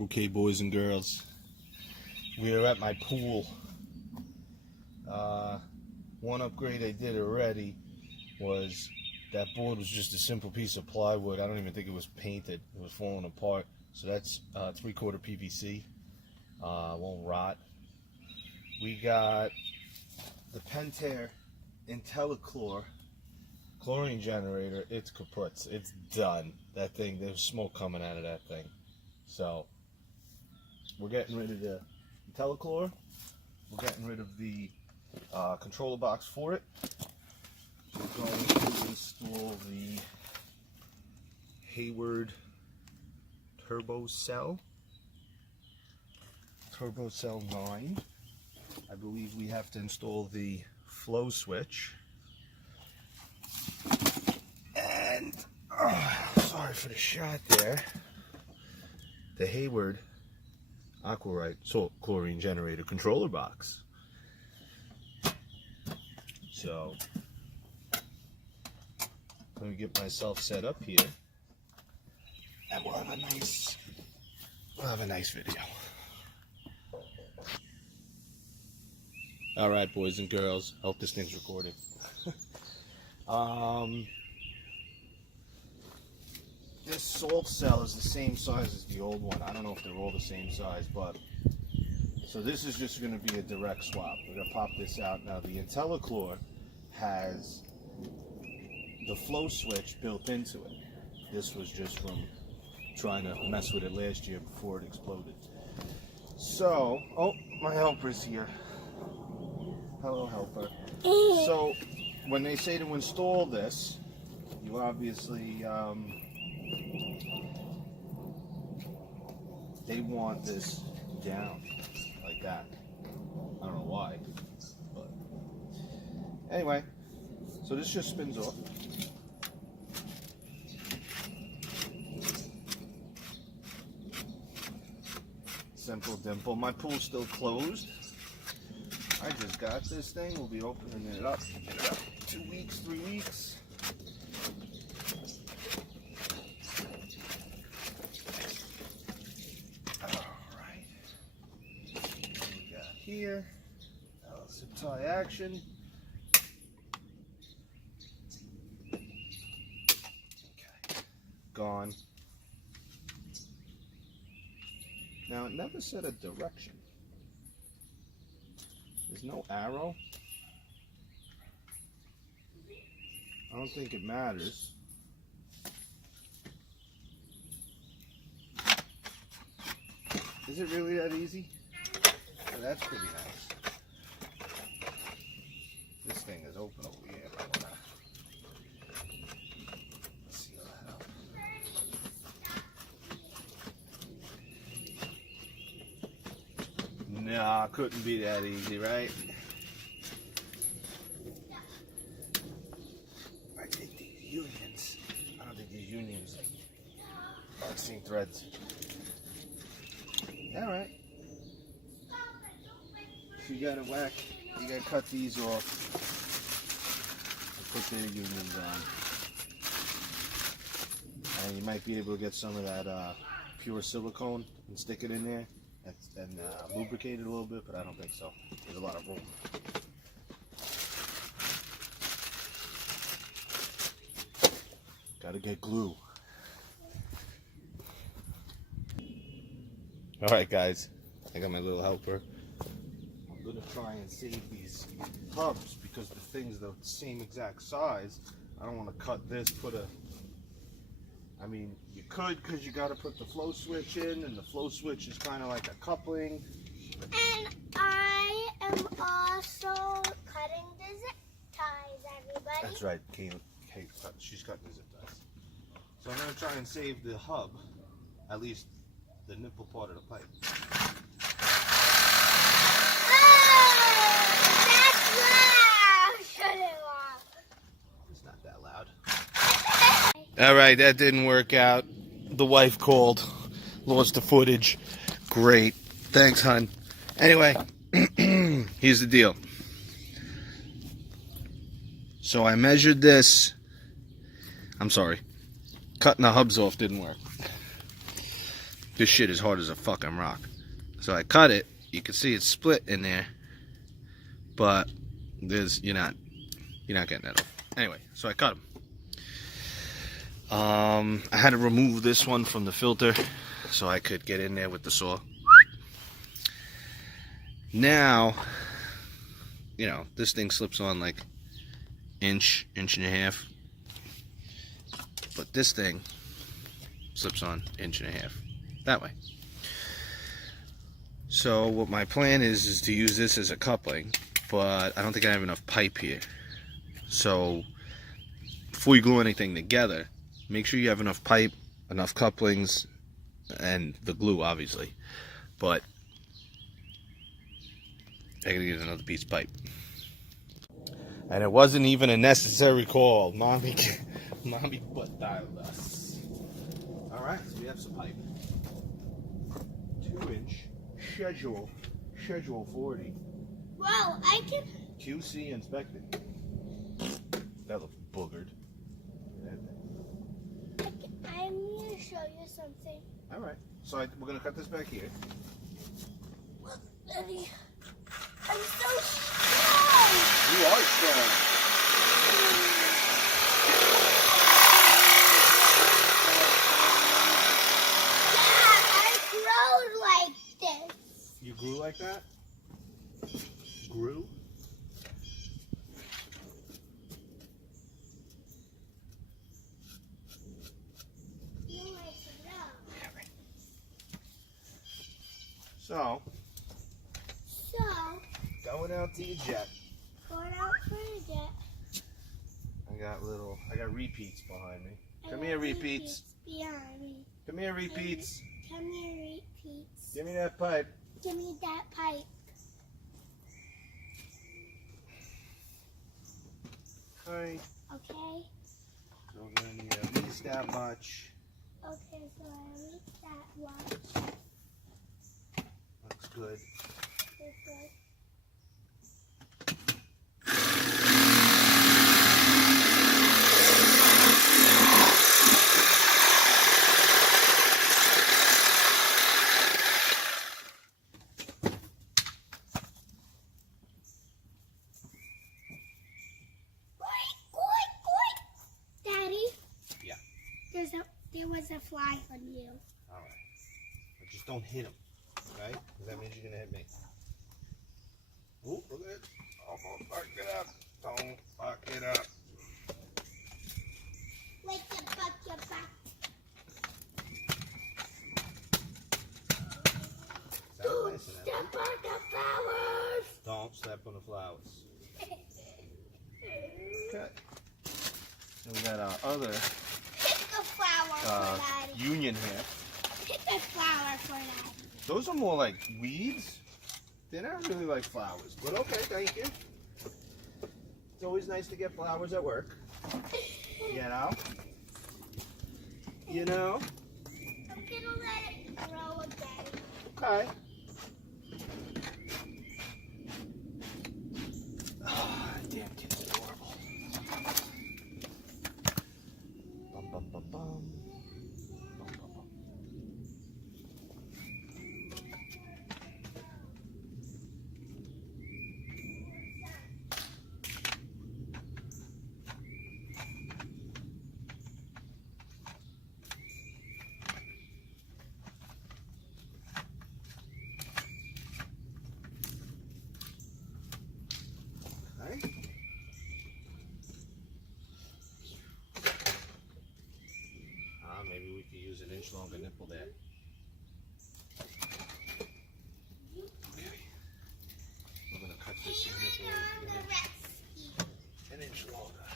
Okay, boys and girls, we are at my pool. One upgrade I did already was that board was just a simple piece of plywood. I don't even think it was painted. It was falling apart. So that's 3/4 PVC. Won't rot. We got the Pentair IntelliChlor chlorine generator. It's kaput. It's done. That thing, there's smoke coming out of that thing. So we're getting rid of the IntelliChlor. We're getting rid of the controller box for it. We're going to install the Hayward Turbo Cell 9. I believe we have to install the flow switch. And sorry for the shot there. The Hayward Aquarite salt chlorine generator controller box. So let me get myself set up here, and we'll have a nice video. All right, boys and girls. Hope this thing's recording. This salt cell is the same size as the old one. I don't know if they're all the same size, but so this is just going to be a direct swap. We're going to pop this out. Now the IntelliChlor has the flow switch built into it. This was just from trying to mess with it last year before it exploded. So, oh, my helper's here. Hello, helper. So, when they say to install this, you obviously, they want this down like that. I don't know why, but anyway, so this just spins off. Simple dimple. My pool's still closed. I just got this thing. We'll be opening it up in about 2 weeks, 3 weeks. Alright. We got here. Zip tie action. Okay. Gone. Now it never said a direction. There's no arrow. I don't think it matters. Is it really that easy? Oh, that's pretty nice. This thing is open over here. I wanna seal that up. Nah, couldn't be that easy, right? I think these unions, I don't think these unions aren't seeing threads. Alright. So you gotta you gotta cut these off and put their unions on. And you might be able to get some of that pure silicone and stick it in there. And lubricate it a little bit, but I don't think so. There's a lot of room. Gotta get glue. Alright guys, I got my little helper. I'm gonna try and save these hubs because the thing's the same exact size. I don't want to cut this, I mean, you could, because you got to put the flow switch in, and the flow switch is kind of like a coupling. And I am also cutting the zip ties, everybody. That's right, Kate, she's cutting the zip ties. So I'm going to try and save the hub, at least the nipple part of the pipe. It's not that loud. Alright, that didn't work out. The wife called, lost the footage. Great. Thanks, hon. Anyway, here's the deal. So I measured this. I'm sorry. Cutting the hubs off didn't work. This shit is hard as a fucking rock. So I cut it. You can see it's split in there, but you're not getting that off. Anyway, so I cut them. I had to remove this one from the filter so I could get in there with the saw. Now, you know, this thing slips on like inch and a half, but this thing slips on inch and a half that way. So what my plan is to use this as a coupling, but I don't think I have enough pipe here. So before you glue anything together, make sure you have enough pipe, enough couplings, and the glue, obviously. But I gotta get another piece of pipe. And it wasn't even a necessary call. Mommy butt dialed us. Alright, so we have some pipe. 2-inch schedule 40. Wow, I can. QC inspected. That looks boogered. I'm going to show you something. Alright, so we're going to cut this back here. Daddy, I'm so strong. You are strong. Yeah, I grow like this. You grew like that? Grew? So, going out to your jet. Going out for a jet. I got repeats behind me. Come I here, got repeats. behind me. Come here, repeats. Come here, repeats. Give me that pipe. Give me that pipe. Okay. Okay. So we're gonna need at least that much. Okay, so I need that one. Looks good. Okay. Daddy? Yeah. There was a fly on you. Alright. But just don't hit him. Okay? Because that means you're going to hit me. Ooh, look at it. Almost fucked it up. Don't fuck it up. Wait, your back. Sounds nice in there. Step on the flowers. Don't step on the flowers. Okay. Then we got our other Pick a flower for Daddy. union here. Pick a flower for Daddy. Those are more like weeds. They're not really like flowers. But okay, thank you. It's always nice to get flowers at work. You know? You know? I'm gonna let it grow again. Okay. Ah, damn kid's adorable. Bum, bum, bum, bum. Bum, bum, bum. Okay. Maybe we could use an inch longer nipple there. Okay. We're gonna cut this nipple On the recipe an inch longer.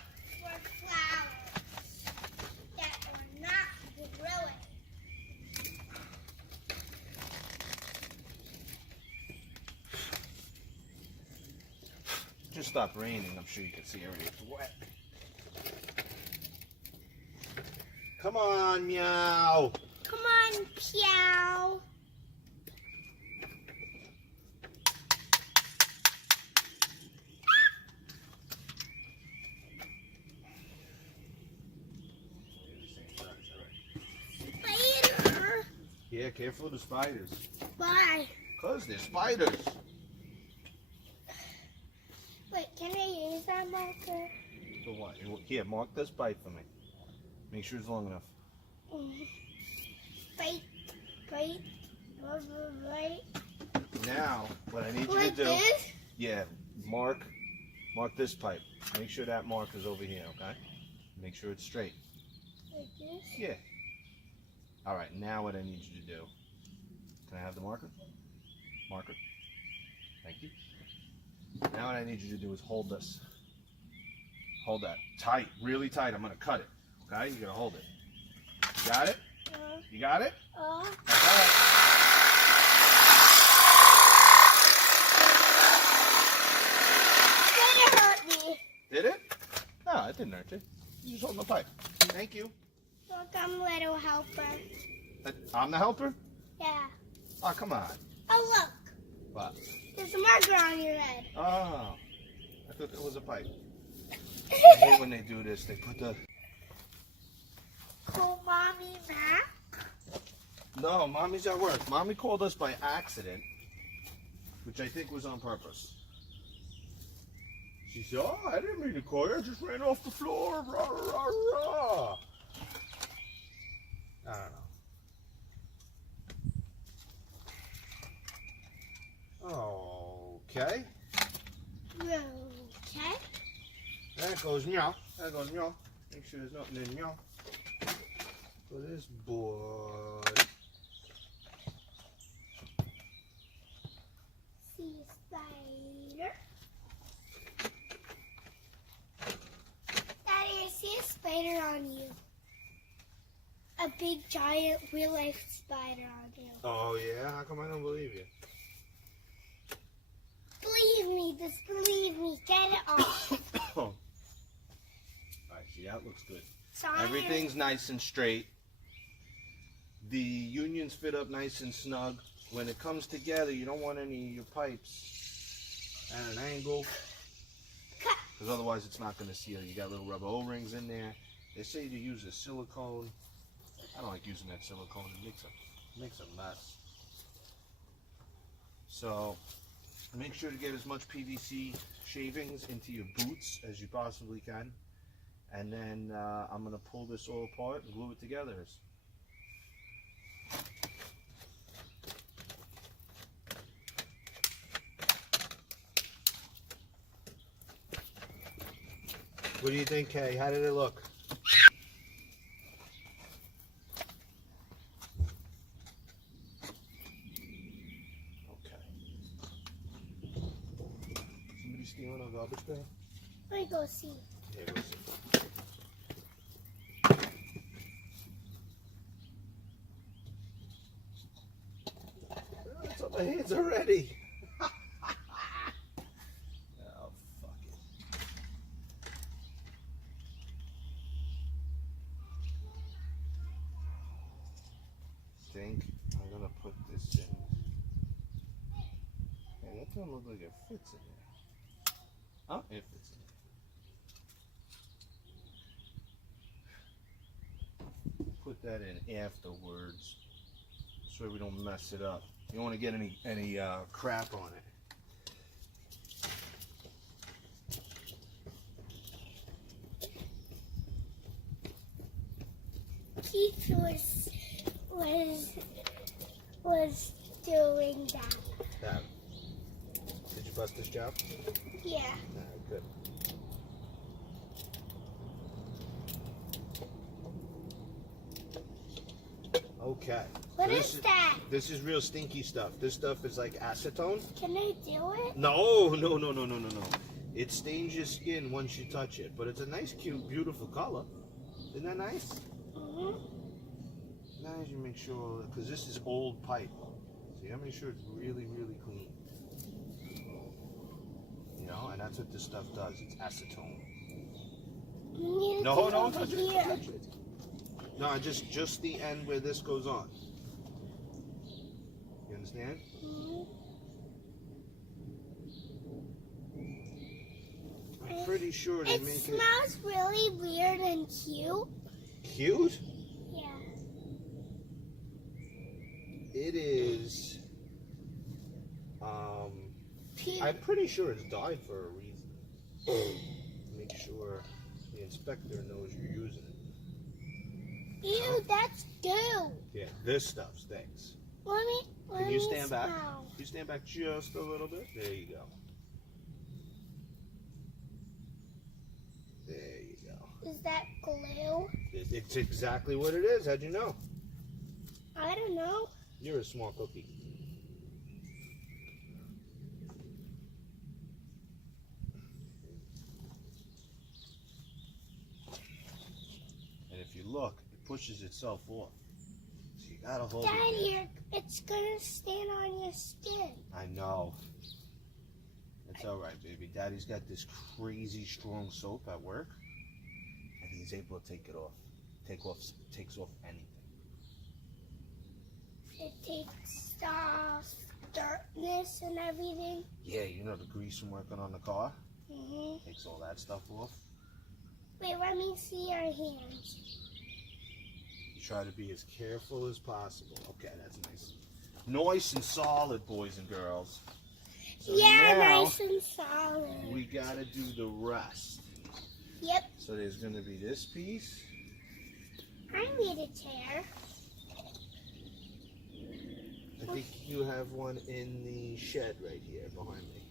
for flowers that are not growing. Just stopped raining. I'm sure you can see everything's wet. Come on, meow. Come on, Peow. Yeah, Yeah, careful of the spiders. Why? Because they're spiders. Wait, can I use that marker? So what? Here, mark this pipe for me. Make sure it's long enough. Right. Right. Now, what I need you to Like do, this? yeah, mark this pipe. Make sure that mark is over here, okay? Make sure it's straight. Like this? Yeah. All right, now what I need you to do. Can I have the marker? Marker. Thank you. Now what I need you to do is hold this. Hold that tight, really tight. I'm gonna cut it. Okay, you gotta hold it. You got it? You got it? Okay. It hurt me. Did it? No, it didn't hurt you. You just holding the pipe. Thank you. Look, I'm a little helper. I'm the helper? Yeah. Oh, come on. Oh, look. What? There's a marker on your head. Oh, I thought that was a pipe. I hate when they do this. They put the... Call Mommy back. No, Mommy's at work. Mommy called us by accident, which I think was on purpose. She said, oh, I didn't mean to call you. I just ran off the floor. Rah, rah, rah. I don't know. Okay. Okay. There goes meow. There goes meow. Make sure there's nothing in meow. For this boy. See a spider. Daddy, I see a spider on you. A big, giant, real-life spider on you. Oh, yeah? How come I don't believe you? Believe me, just believe me. Get it off. All right, see, that looks good. Sorry. Everything's nice and straight. The unions fit up nice and snug. When it comes together, you don't want any of your pipes at an angle, because otherwise it's not going to seal. You got little rubber O-rings in there. They say to use a silicone. I don't like using that silicone. It makes a mess. So make sure to get as much PVC shavings into your boots as you possibly can. And then I'm going to pull this all apart and glue it together. What do you think, Kay? How did it look? Okay. Somebody stealing a garbage bag? Let me go see. Yeah, go see. It's on my hands already. Oh, fuck it. I think I'm gonna put this in. Hey, that doesn't look like it fits in there. Oh, it fits in there. Put that in afterwards, so we don't mess it up. You don't want to get any crap on it. Keith was doing that. That. Did you bust this job? Yeah. Alright, good. Okay. What So is that? This is real stinky stuff. This stuff is like acetone. Can I do it? No. It stains your skin once you touch it, but it's a nice, cute, beautiful color. Isn't that nice? Mm-hmm. Now you make sure, because this is old pipe, so you gotta make sure it's really, really clean. You know, and that's what this stuff does. It's acetone. No, don't touch it. Don't touch it. No, just the end where this goes on. You understand? Mm-hmm. I'm pretty sure they It make smells really weird and cute. Cute? Yeah. It is, I'm pretty sure it's dyed for a reason. Make sure the inspector knows you're using it. Ew, that's goo. Yeah, this stuff stinks. Let Can me you stand back? smell. Can you stand back just a little bit? There you go. There you go. Is that glue? It's exactly what it is. How'd you know? I don't know. You're a small cookie. And if you look, it pushes itself off. So you gotta hold it. Daddy, it's gonna stand on your skin. I know. It's alright, baby. Daddy's got this crazy strong soap at work, and he's able to take it off. Takes off anything. It takes off dirtness and everything. Yeah, you know the grease from working on the car? Mhm. Takes all that stuff off. Wait, let me see your hands. You try to be as careful as possible. Okay, that's nice. Nice and solid, boys and girls. So Yeah, now nice and solid. we gotta do the rest. Yep, So there's gonna be this piece. I need a chair. I think you have one in the shed right here behind me.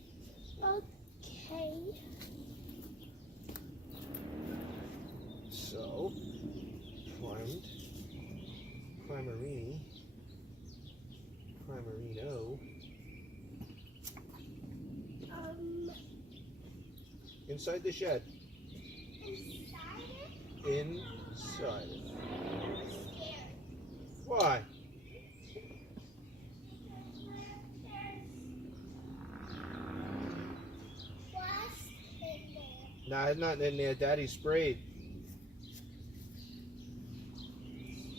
Okay. So, primerino, inside the shed. Inside it? Inside it. I'm scared. Why? What's in there? Nah, it's not in there. Daddy sprayed.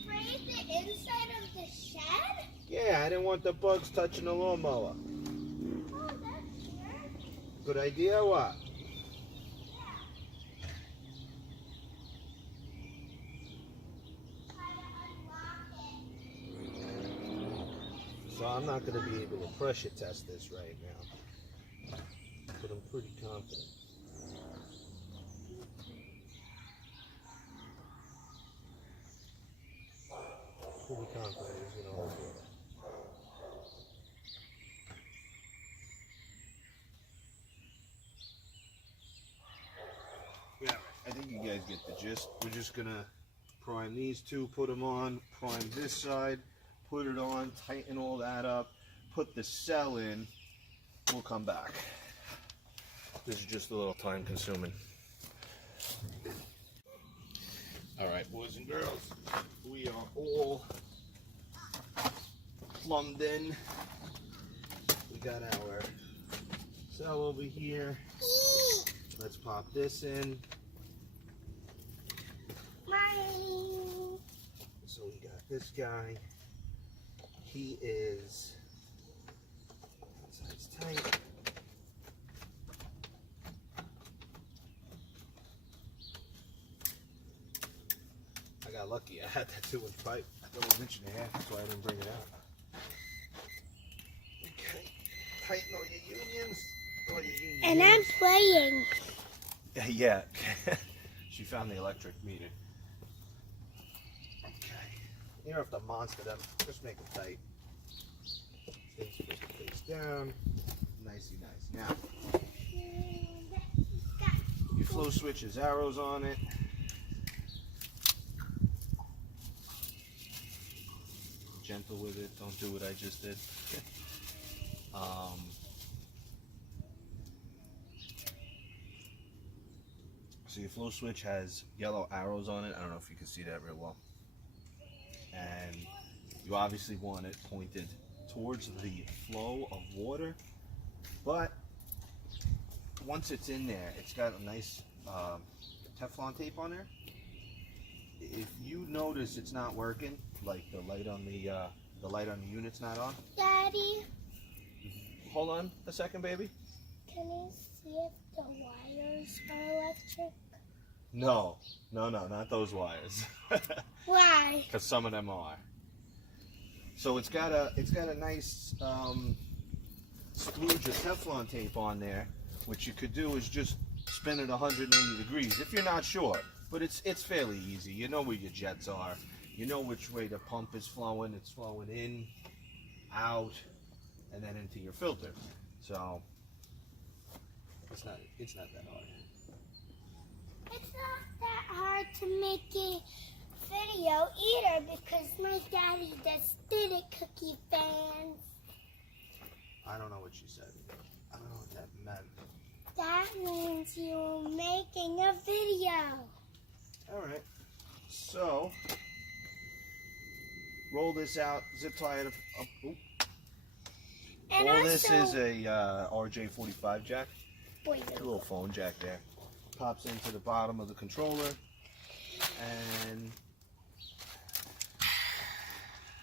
Sprayed the inside of the shed? Yeah, I didn't want the bugs touching the lawnmower. Oh, that's weird. Good idea, or what? So I'm not going to be able to pressure test this right now, but I'm pretty confident. Pretty confident it's going to hold water. Yeah, I think you guys get the gist. We're just going to prime these two, put them on, prime this side, put it on, tighten all that up, put the cell in, we'll come back. This is just a little time consuming. Alright, boys and girls, we are all plumbed in. We got our cell over here. Let's pop this in. Mine. So we got this guy. He is size tight. I got lucky. I had that 2-inch pipe. I thought it was 1.5 inches, that's why I didn't bring it out. Okay. Tighten all your unions. And I'm playing. Yeah. She found the electric meter. Okay. You don't have to monster them. Just make them tight. Things supposed to face down. Nicey nice. Now, your flow switch has arrows on it. Gentle with it. Don't do what I just did. So your flow switch has yellow arrows on it. I don't know if you can see that real well. And you obviously want it pointed towards the flow of water. But once it's in there, it's got a nice Teflon tape on there. If you notice it's not working, like the light on the unit's not on. Daddy, Hold on a second, baby. can I see if the wires are electric? No, not those wires. Why? Because some of them are. So it's got a nice splooge of Teflon tape on there. What you could do is just spin it 180 degrees if you're not sure. But it's fairly easy. You know where your jets are. You know which way the pump is flowing. It's flowing in, out, and then into your filter. So it's not that hard. It's not that hard to make a video either because my daddy does spinning cookie fans. I don't know what she said. I don't know what that meant. That means you're making a video. Alright. So roll this out, zip tie it up. Oop. And All also, this is a RJ45 jack. boy, A little phone jack there. Pops into the bottom of the controller. And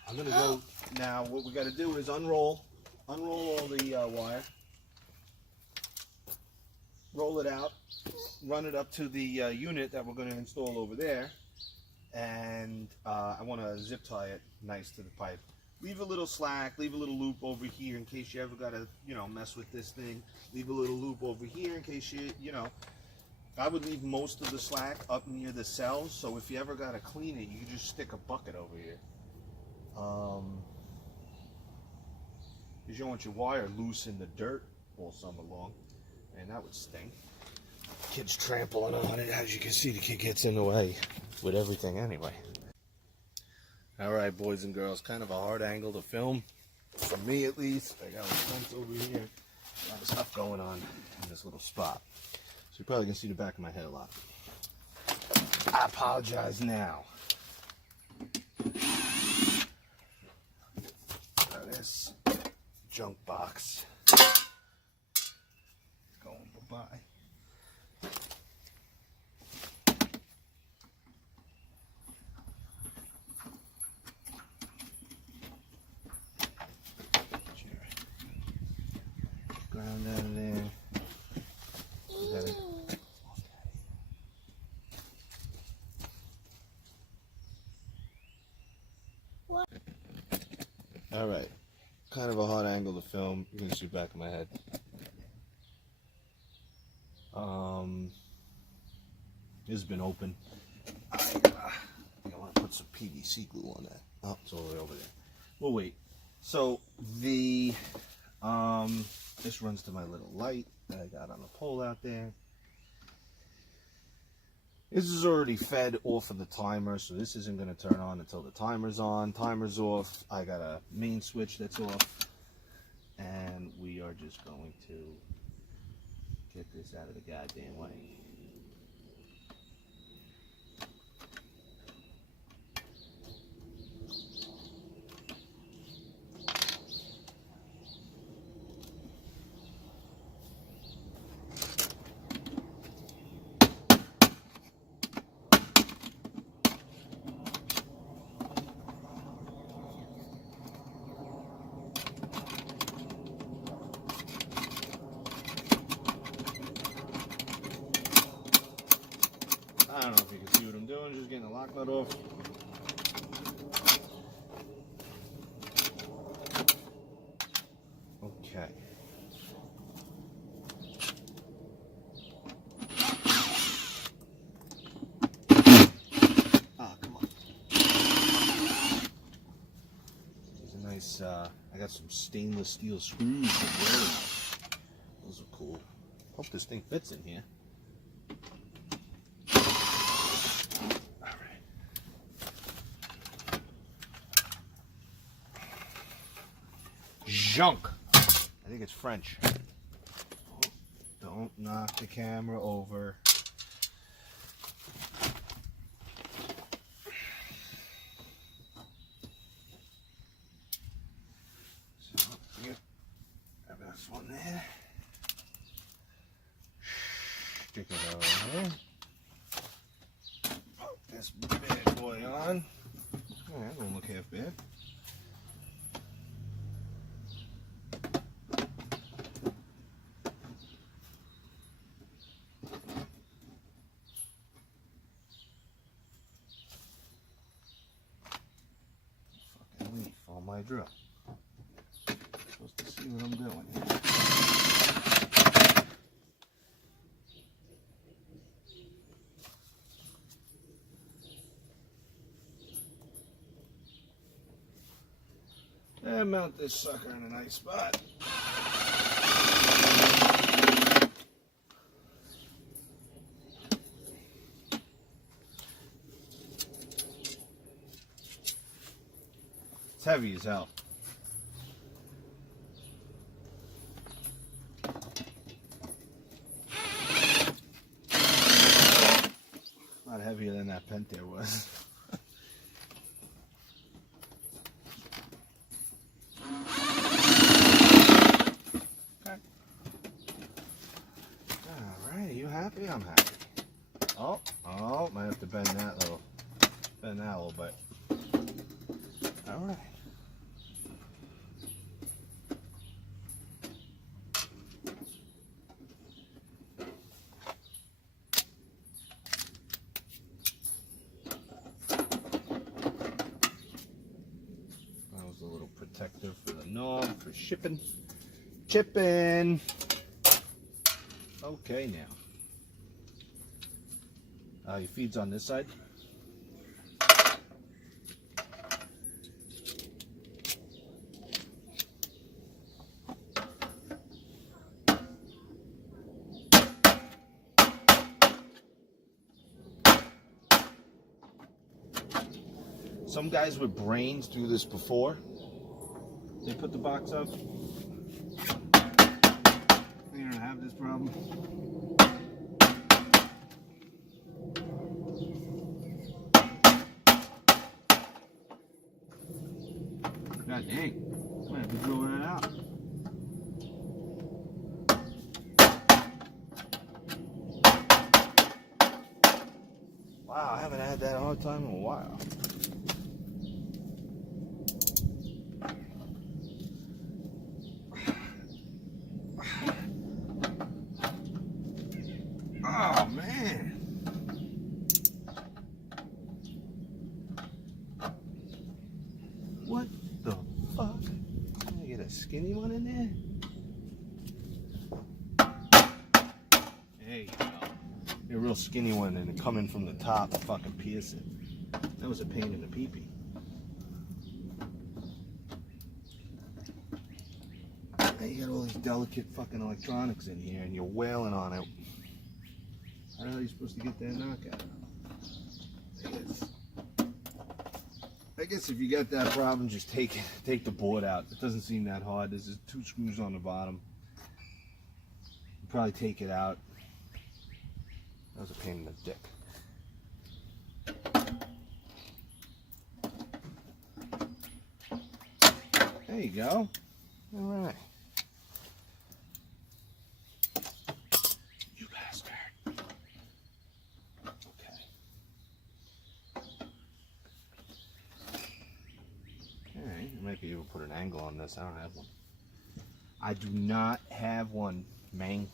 I'm going to go now. What we got to do is unroll all the wire. Roll it out. Run it up to the unit that we're going to install over there. And I want to zip tie it nice to the pipe. Leave a little slack, leave a little loop over here in case you ever got to, mess with this thing. Leave a little loop over here in case I would leave most of the slack up near the cells, so if you ever got to clean it, you can just stick a bucket over here. Because you don't want your wire loose in the dirt all summer long, and that would stink. Kid's trampling on it. As you can see, the kid gets in the way with everything anyway. Alright, boys and girls, kind of a hard angle to film, for me at least. I got a fence over here, a lot of stuff going on in this little spot. So you're probably going to see the back of my head a lot. I apologize now. Now this junk box going bye-bye. Ground out of there. Alright, kind of a hard angle to film. You're going to see the back of my head. This has been open. I want to put some PVC glue on that. Oh, it's all the way over there. We'll wait. So the this runs to my little light that I got on the pole out there. This is already fed off of the timer, so this isn't going to turn on until the timer's on. Timer's off. I got a main switch that's off. And we are just going to get this out of the goddamn way. I don't know if you can see what I'm doing, just getting the lock nut off. Okay. Ah, come on. There's a nice, I got some stainless steel screws as well. Those are cool. Hope this thing fits in here. Junk. I think it's French. Oh, don't knock the camera over. So, grab this one there. Stick it over there. Put this bad boy on. Alright, don't look half bad. why I drill. I'm supposed to see what I'm doing here. And mount this sucker in a nice spot. It's heavy as hell. A lot heavier than that Pentair was. Alright, you happy? I'm happy. Oh, might have to bend that a little bit. Alright. That was a little protective for the knob for chipping. Okay, now. Your feed's on this side. Some guys with brains do this before they put the box up. They don't have this problem. God dang, I'm gonna have to blow that out. Wow, I haven't had that hard time in a while. Oh man. What the fuck? Can I get a skinny one in there? There you go. A real skinny one and coming from the top and fucking pierce it. That was a pain in the pee-pee. Now you got all these delicate fucking electronics in here and you're wailing on it. How the hell are you supposed to get that knockout? I guess if you got that problem, just take the board out. It doesn't seem that hard. There's just 2 screws on the bottom. You probably take it out. That was a pain in the dick. There you go. All right. You bastard. Okay. I might be able to put an angle on this. I don't have one. I do not have one, man.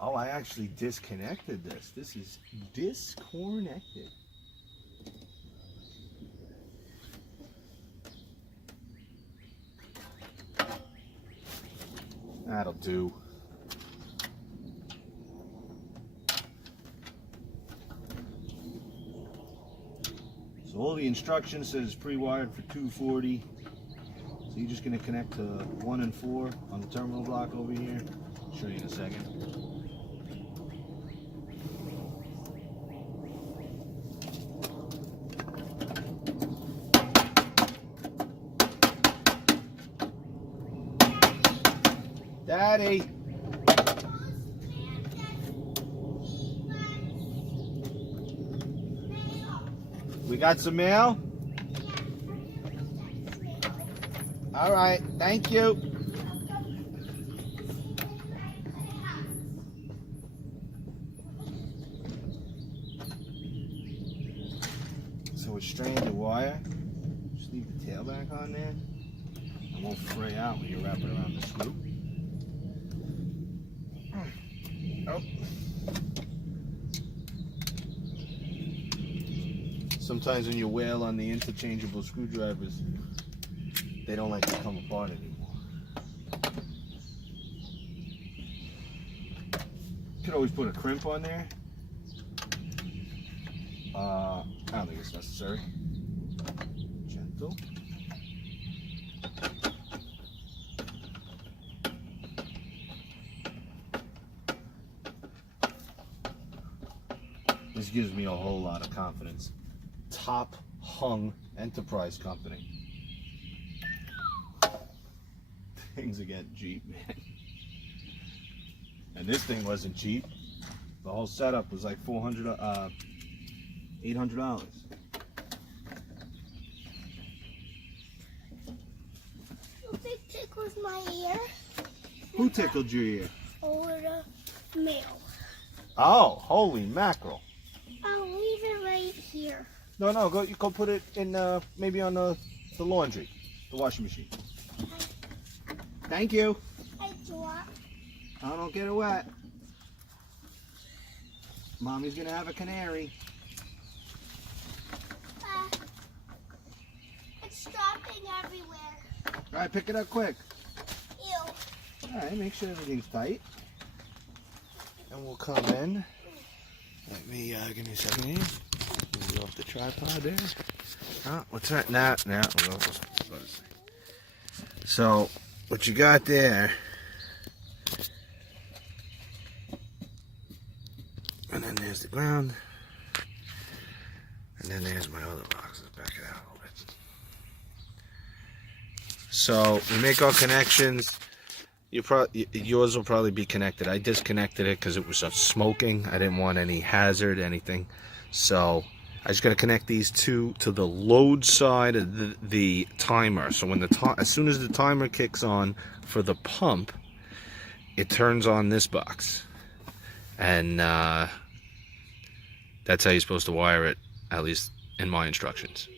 Oh, I actually disconnected this. This is disconnected. That'll do. So all the instructions says pre-wired for 240. So you're just going to connect to 1 and 4 on the terminal block over here. I'll show you in a second. Daddy. We got some mail? All right, thank you. So it's stranded wire. Just leave the tail back on there. It won't fray out when you wrap it around the screw. sometimes when you wail on the interchangeable screwdrivers, they don't like to come apart anymore. You could always put a crimp on there. I don't think it's necessary. Gentle. This gives me a whole lot of confidence. Top hung enterprise company. Things are getting cheap, man. And this thing wasn't cheap. The whole setup was like $800. It tickles my ear. Who tickled your ear? Over the mail. Oh, holy mackerel. I'll leave it right here. No, go. You go put it in maybe on the laundry, the washing machine. Thank you. I dropped. I don't get it wet. Mommy's gonna have a canary. It's dropping everywhere. All right, pick it up quick. Ew. All right, make sure everything's tight. And we'll come in. Let me, give me a second here. Get off the tripod there. Oh, what's that? Nah. So, what you got there, and then there's the ground, and then there's my other box. Let's back it out a little bit. So, we make our connections. Yours will probably be connected. I disconnected it because it was smoking. I didn't want any hazard, anything. So I just got to connect these two to the load side of the timer. So when as soon as the timer kicks on for the pump, it turns on this box, and that's how you're supposed to wire it, at least in my instructions.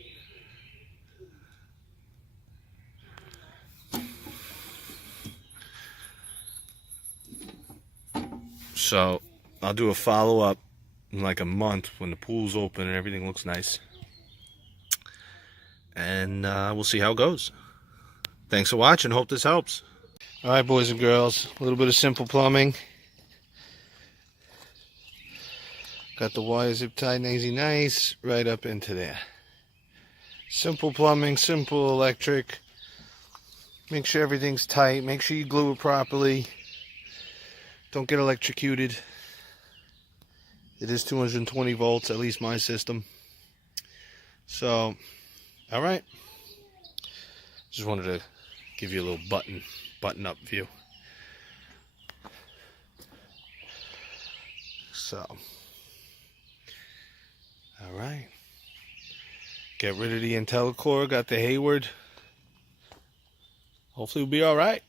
So I'll do a follow-up in like a month when the pool's open and everything looks nice. And we'll see how it goes. Thanks for watching. Hope this helps. All right, boys and girls. A little bit of simple plumbing. Got the wire zip tied nice right up into there. Simple plumbing, simple electric. Make sure everything's tight. Make sure you glue it properly. Don't get electrocuted. It is 220 volts, at least my system. So, all right. Just wanted to give you a little button up view. So, all right. Get rid of the IntelliCore. Got the Hayward. Hopefully we'll be all right.